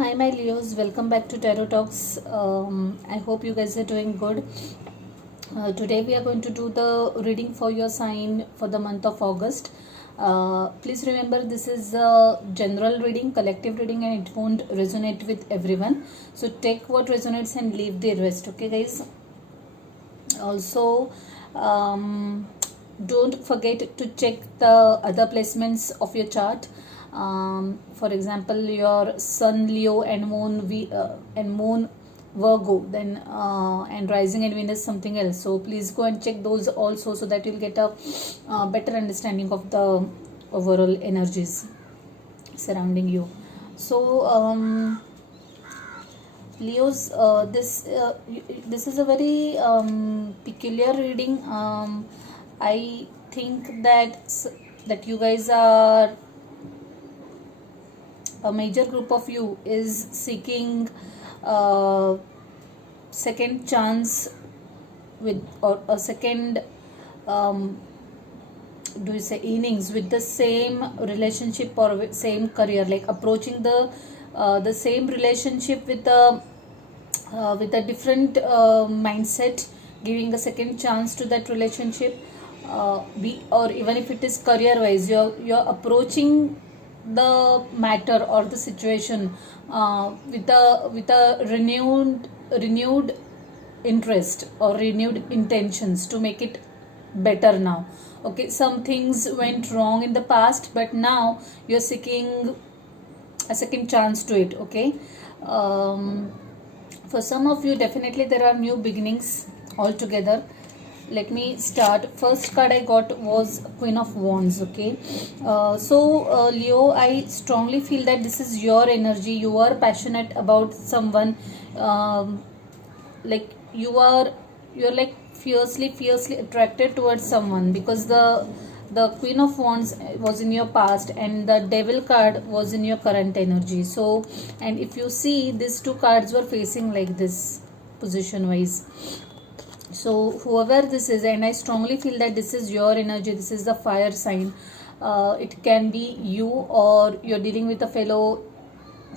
Hi, my Leos. Welcome back to Tarot Talks. I hope you guys are doing good. Today, we are going to do the reading for your sign for the month of August. Please remember, this is a general reading, collective reading, and it won't resonate with everyone. So, take what resonates and leave the rest. Okay, guys? Also, don't forget to check the other placements of your chart. For example, your Sun Leo and Moon Virgo, then and Rising and Venus something else. So please go and check those also, so that you'll get a better understanding of the overall energies surrounding you. So Leos, this is a very peculiar reading. I think that you guys are, a major group of you is seeking second chance with, or a second do you say innings with the same relationship or with same career, like approaching the same relationship with a different mindset, giving a second chance to that relationship. Or even if it is career wise, you're approaching the matter or the situation with a renewed interest or renewed intentions to make it better now. Okay, some things went wrong in the past, but now you're seeking a second chance to it. Okay, for some of you, definitely there are new beginnings altogether. Let me start. First card I got was Queen of Wands. Okay, Leo, I strongly feel that this is your energy. You are passionate about someone. Like you're like fiercely attracted towards someone, because the Queen of Wands was in your past and the Devil card was in your current energy. So, and if you see, these two cards were facing like this position wise. So whoever this is, and I strongly feel that this is your energy, this is the fire sign. It can be you, or you're dealing with a fellow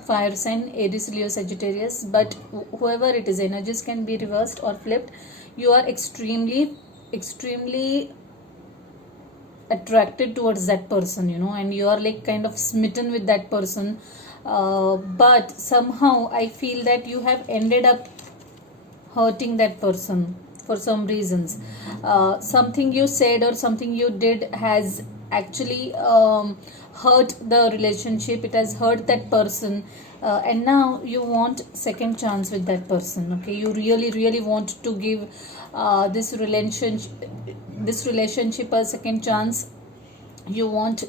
fire sign, Aries, Leo, Sagittarius, but whoever it is, energies can be reversed or flipped. You are extremely attracted towards that person, and you are like kind of smitten with that person, but somehow I feel that you have ended up hurting that person for some reasons. Something you said or something you did has actually hurt the relationship, it has hurt that person, and now you want second chance with that person. Okay, you really want to give this relationship a second chance. You want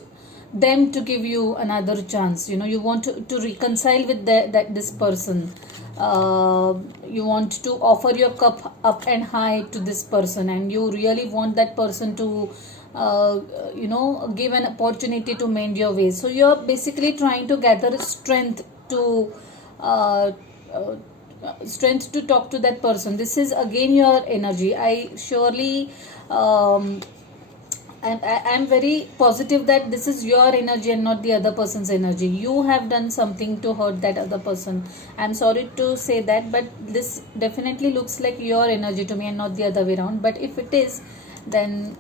them to give you another chance. You want to reconcile with this person. You want to offer your cup up and high to this person, and you really want that person to give an opportunity to mend your ways. So you're basically trying to gather strength to talk to that person. This is again your energy. I surely I'm very positive that this is your energy and not the other person's energy. You have done something to hurt that other person. I'm sorry to say that, but this definitely looks like your energy to me and not the other way around. But if it is, then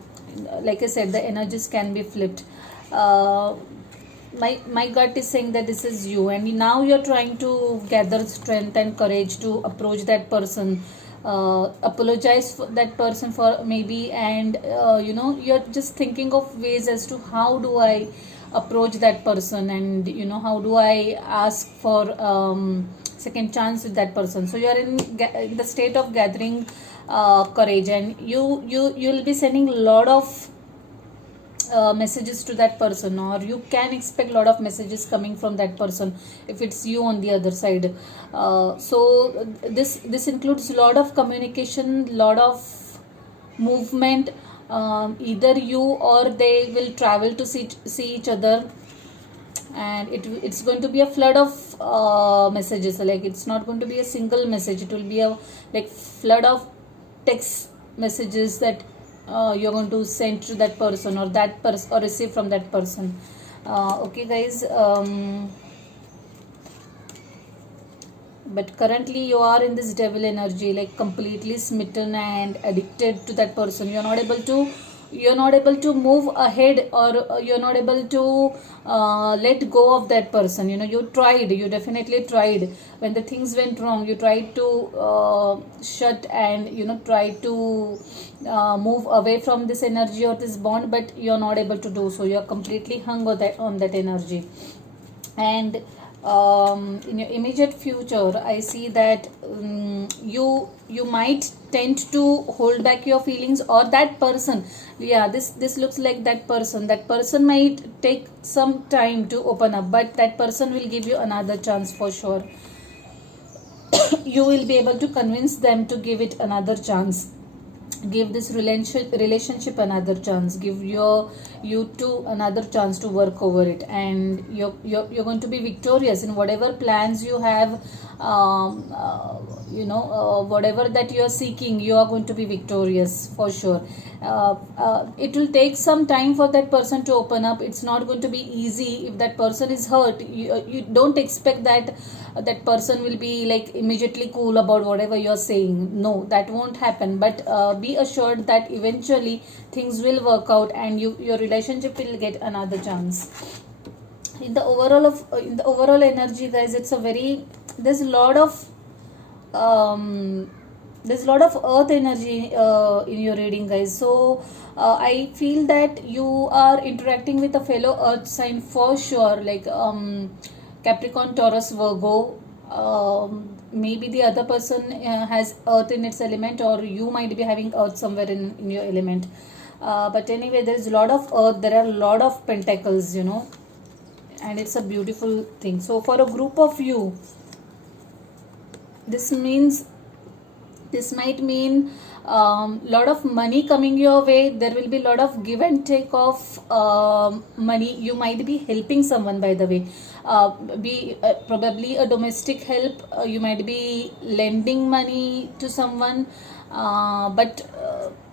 like I said, the energies can be flipped. My gut is saying that this is you, and now you're trying to gather strength and courage to approach that person. Apologize for that person for maybe, and you're just thinking of ways as to how do I approach that person, and how do I ask for second chance with that person. So you're in the state of gathering courage, and you'll be sending a lot of messages to that person, or you can expect a lot of messages coming from that person if it's you on the other side. So this includes a lot of communication, lot of movement. Either you or they will travel to see each other, and it's going to be a flood of messages. Like, it's not going to be a single message, it will be a like flood of text messages that you're going to send to that person, or that person, or receive from that person. Okay guys, but currently you are in this devil energy, like completely smitten and addicted to that person. You're not able to move ahead, or you're not able to let go of that person. You definitely tried. When the things went wrong, you tried to shut and try to move away from this energy or this bond, but you're not able to do so. You're completely hung on that energy. And in your immediate future, I see that you might tend to hold back your feelings, or that person, yeah, this looks like that person might take some time to open up, but that person will give you another chance for sure. You will be able to convince them to give it another chance. Give this relationship another chance. Give you two another chance to work over it, and you're going to be victorious in whatever plans you have. Whatever that you are seeking, you are going to be victorious for sure. It will take some time for that person to open up. It's not going to be easy. If that person is hurt, you don't expect that that person will be like immediately cool about whatever you're saying. No, that won't happen. But be assured that eventually things will work out, and your relationship will get another chance. In the overall energy, guys, it's a very, there's a lot of there's a lot of earth energy in your reading, guys. So I feel that you are interacting with a fellow earth sign for sure, like Capricorn, Taurus, Virgo. Maybe the other person has earth in its element, or you might be having earth somewhere in your element. But anyway, there's a lot of earth, there are a lot of pentacles, and it's a beautiful thing. So for a group of you, this might mean lot of money coming your way. There will be a lot of give and take of money. You might be helping someone, by the way. Be probably a domestic help. You might be lending money to someone, but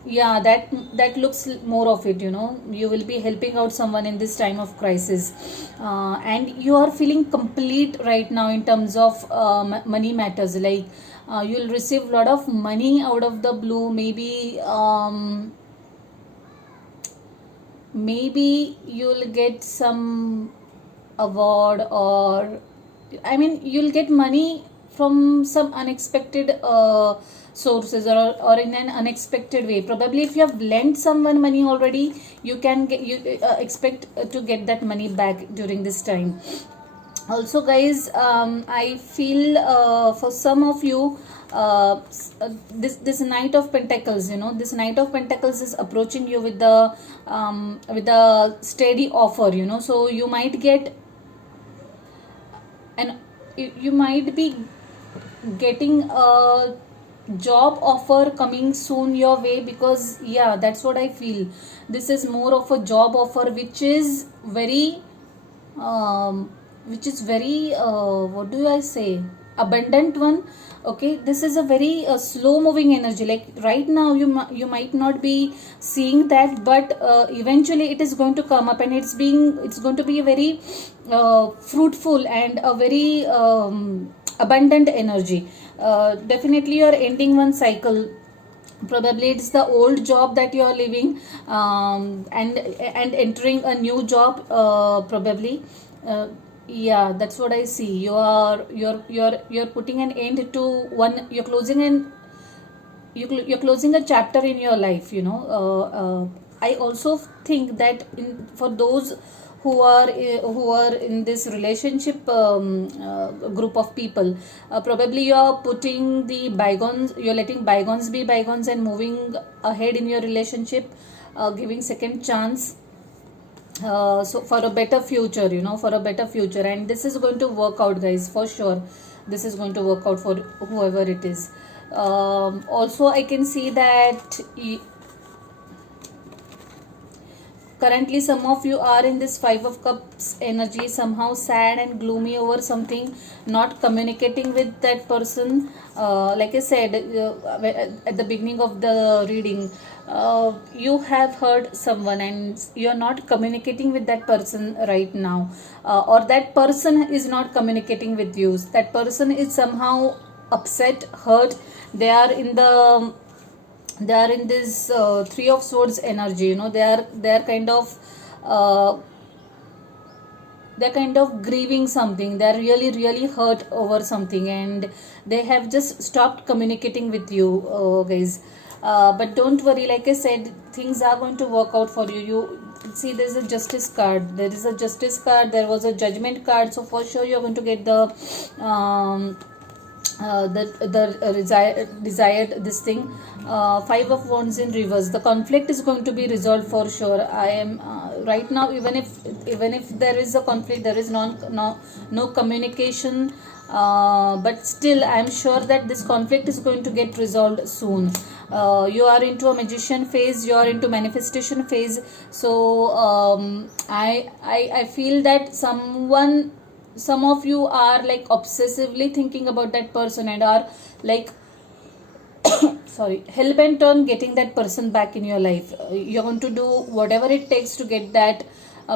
yeah, that looks more of it. You will be helping out someone in this time of crisis, and you are feeling complete right now in terms of money matters. Like you'll receive a lot of money out of the blue. Maybe you'll get some award, or you'll get money from some unexpected sources, or in an unexpected way. Probably if you have lent someone money already, you expect to get that money back during this time. Also, guys, I feel for some of you, this Knight of Pentacles, this Knight of Pentacles is approaching you with the steady offer. So you might get, and you might be getting a job offer coming soon your way, because yeah, that's what I feel. This is more of a job offer, which is very what do I say, abundant one. Okay, this is a very slow moving energy. Like right now you might not be seeing that, but eventually it is going to come up, and it's going to be a very fruitful and a very abundant energy. Definitely you are ending one cycle. Probably it's the old job that you are living, and entering a new job, probably. Yeah, that's what I see. You're putting an end to one. You're closing a chapter in your life. I also think that for those who are in this relationship group of people, probably you're putting the bygones. You're letting bygones be bygones and moving ahead in your relationship, giving second chance. So for a better future, and this is going to work out, guys, for sure. This is going to work out for whoever it is. Also, I can see that currently some of you are in this Five of Cups energy, somehow sad and gloomy over something, not communicating with that person. Like I said at the beginning of the reading, you have hurt someone and you are not communicating with that person right now, or that person is not communicating with you. That person is somehow upset, hurt. They are in the, they are in this Three of Swords energy. They are kind of uh, they're kind of grieving something. They're really hurt over something, and they have just stopped communicating with you, guys. But don't worry, like I said, things are going to work out for you. You see, there's a Justice card, there is a Justice card, there was a Judgment card, so for sure you're going to get the desired this thing. Five of Wands in reverse. The conflict is going to be resolved for sure. I am right now, even if there is a conflict, there is no communication, but still I am sure that this conflict is going to get resolved soon. You are into a magician phase, you are into manifestation phase. So I feel that some of you are like obsessively thinking about that person and are like sorry, hell-bent on getting that person back in your life. You're going to do whatever it takes to get that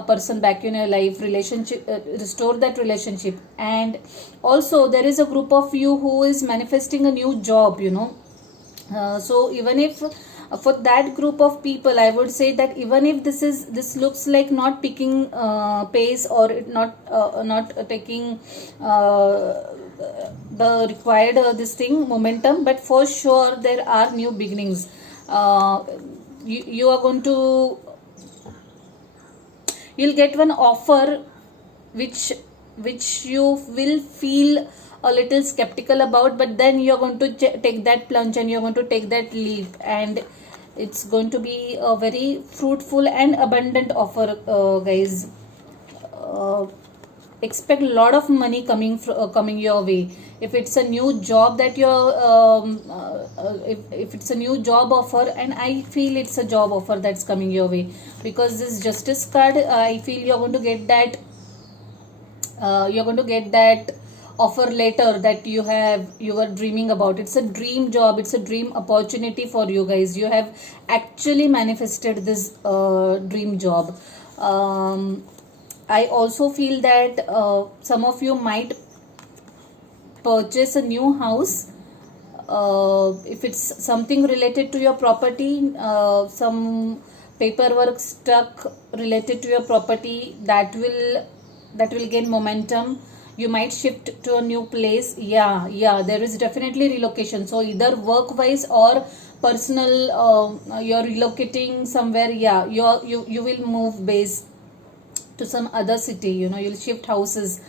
person back in your life, relationship, restore that relationship. And also there is a group of you who is manifesting a new job, so even if for that group of people, I would say that even if this looks like not picking pace, or not taking the required this thing momentum, but for sure there are new beginnings. You are going to, you'll get one offer which you will feel a little skeptical about, but then you're going to take that plunge and you're going to take that leap, and it's going to be a very fruitful and abundant offer, guys. Expect a lot of money coming your way. If it's a new job that you're if it's a new job offer, and I feel it's a job offer that's coming your way, because this Justice card, I feel you're going to get that offer later that you were dreaming about. It's a dream job, it's a dream opportunity for you guys. You have actually manifested this dream job. I also feel that some of you might purchase a new house. If it's something related to your property, some paperwork stuck related to your property, that will gain momentum. You might shift to a new place. Yeah, there is definitely relocation. So either work wise or personal, you're relocating somewhere. Yeah, you will move base to some other city. You'll shift houses.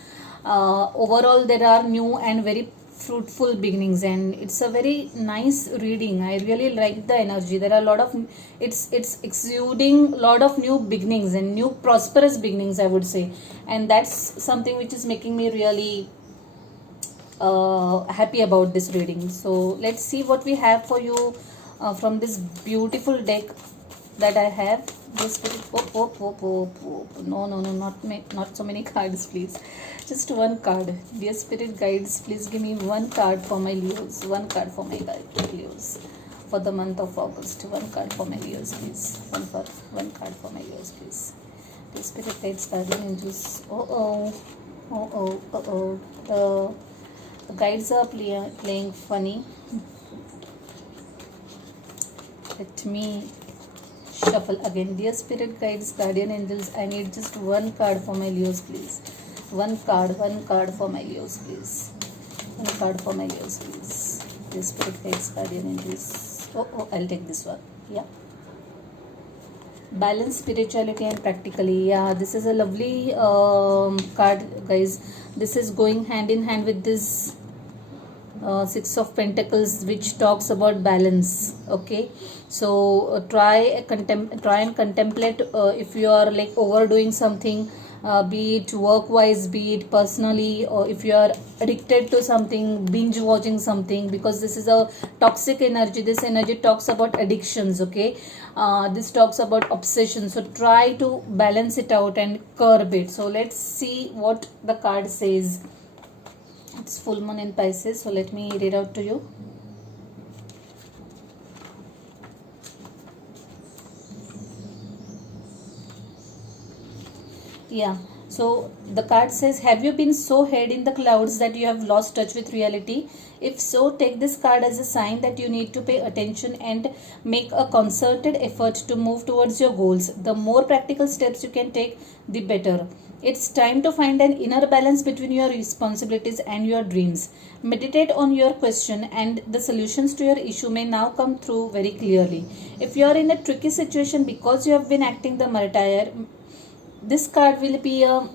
Overall there are new and very fruitful beginnings, and it's a very nice reading. I really like the energy. There are a lot of, it's exuding a lot of new beginnings and new prosperous beginnings, I would say, and that's something which is making me really happy about this reading. So let's see what we have for you from this beautiful deck that I have. This no, not so many cards, please. Just one card. Dear spirit guides, please give me one card for my Leos. One card for my Leos for the month of August. One card for my Leos, please. One card for my Leos, please. Dear spirit guides, guardian angels. The guides are playing funny. Let me shuffle again. Dear spirit guides, guardian angels, I need just one card for my Leos, please. One card for my Leos, please. One card for my Leos, please. Dear spirit guides, guardian angels. I'll take this one. Yeah. Balance, spirituality and practically. Yeah, this is a lovely card, guys. This is going hand in hand with this Six of Pentacles, which talks about balance. Okay, so try and contemplate if you are like overdoing something. be it work wise, be it personally, or if you are addicted to something, binge watching something, because this is a toxic energy. This energy talks about addictions, okay? This talks about obsession, so try to balance it out and curb it. So let's see what the card says. It's full moon in Pisces, so let me read out to you. Yeah, so the card says, have you been so head in the clouds that you have lost touch with reality? If so, take this card as a sign that you need to pay attention and make a concerted effort to move towards your goals. The more practical steps you can take, the better. It's time to find an inner balance between your responsibilities and your dreams. Meditate on your question, and the solutions to your issue may now come through very clearly. If you are in a tricky situation because you have been acting the martyr, this card will be a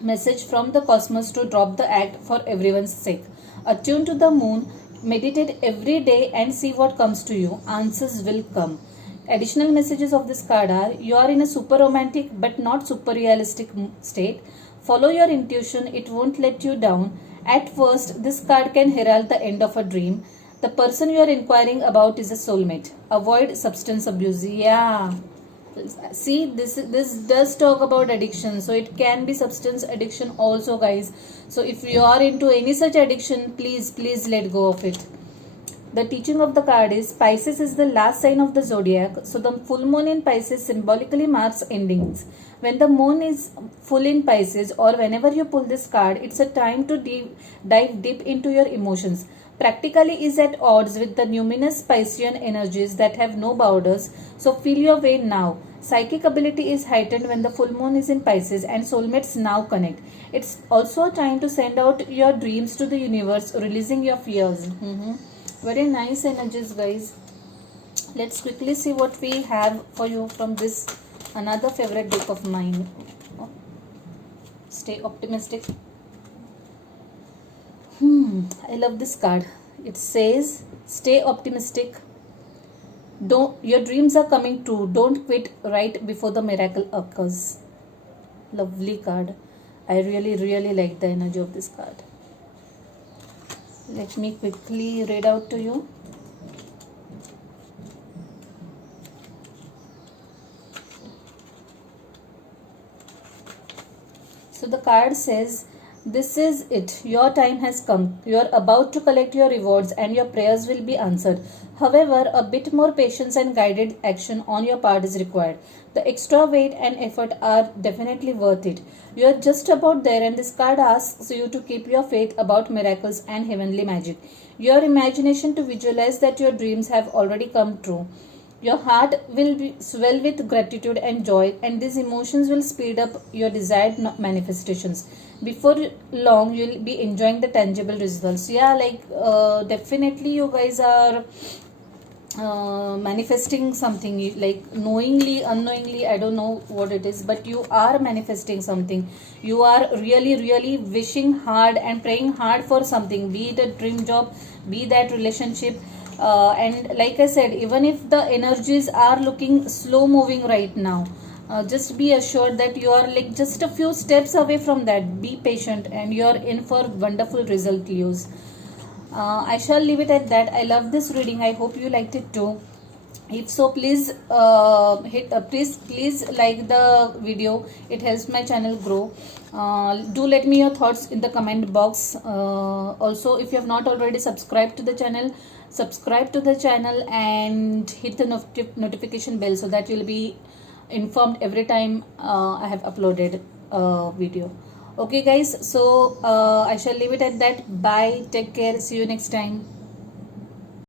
message from the cosmos to drop the act for everyone's sake. Attune to the moon, meditate every day and see what comes to you. Answers will come. Additional messages of this card are: you are in a super romantic but not super realistic state. Follow your intuition, it won't let you down. At first, this card can herald the end of a dream. The person you are inquiring about is a soulmate. Avoid substance abuse. Yeah. See, this does talk about addiction, so it can be substance addiction also, guys. So if you are into any such addiction, please let go of it. The teaching of the card is Pisces is the last sign of the zodiac, so the full moon in Pisces symbolically marks endings. When the moon is full in Pisces, or whenever you pull this card, it's a time to dive deep into your emotions. Practically is at odds with the numinous Piscean energies that have no borders, so feel your way now. Psychic ability is heightened when the full moon is in Pisces and soulmates now connect. It's also a time to send out your dreams to the universe, releasing your fears. Very nice energies, guys. Let's quickly see what we have for you from this another favorite book of mine. Stay optimistic. I love this card. It says, stay optimistic. Your dreams are coming true. Don't quit right before the miracle occurs. Lovely card. I really like the energy of this card. Let me quickly read out to you. So the card says, this is it. Your time has come. You are about to collect your rewards and your prayers will be answered. However, a bit more patience and guided action on your part is required. The extra weight and effort are definitely worth it. You are just about there, and this card asks you to keep your faith about miracles and heavenly magic. Your imagination to visualize that your dreams have already come true. Your heart will swell with gratitude and joy, and these emotions will speed up your desired manifestations. Before long, you'll be enjoying the tangible results. Yeah, definitely you guys are manifesting something, like knowingly, unknowingly, I don't know what it is, but you are manifesting something. You are really wishing hard and praying hard for something, be it a dream job, be that relationship. And like I said, even if the energies are looking slow moving right now, just be assured that you are like just a few steps away from that. Be patient and you are in for wonderful result, Leos. I shall leave it at that. I love this reading. I hope you liked it too. If so, please please like the video. It helps my channel grow. Do let me your thoughts in the comment box. Also, if you have not already subscribed to the channel, subscribe to the channel and hit the notification bell so that you'll be informed every time I have uploaded a video. Okay guys, so I shall leave it at that. Bye, take care, see you next time.